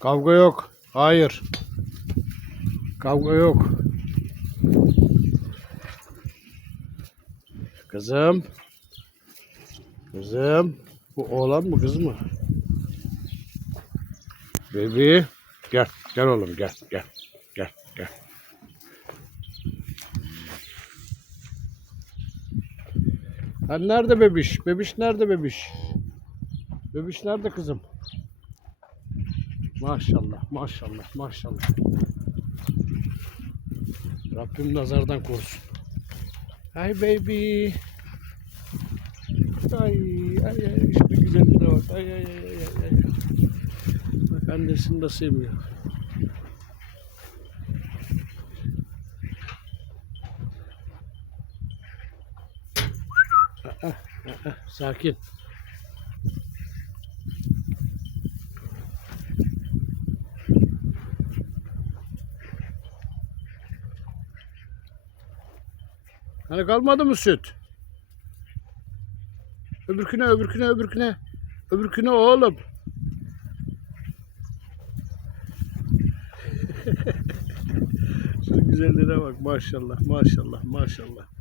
Kavga yok. Hayır. Kavga yok. Kızım. Kızım. Bu oğlan mı kız mı? Bebi. Gel. Gel oğlum gel. Gel. Gel. Gel. Ha nerede bebiş? Bebiş nerede bebiş? Bebiş nerede kızım? Maşallah, maşallah, maşallah. Rabbim nazardan korusun. Hi baby. Ay, ay, ay, şu güzelliğine bak. Ay, ay, ay, ay, ay. Bak annesini de sevmiyor. Aa, aa, sakin. Hani kalmadı mı süt? Öbürküne, öbürküne, öbürküne. Öbürküne oğlum. Şu güzelliğine bak maşallah, maşallah, maşallah.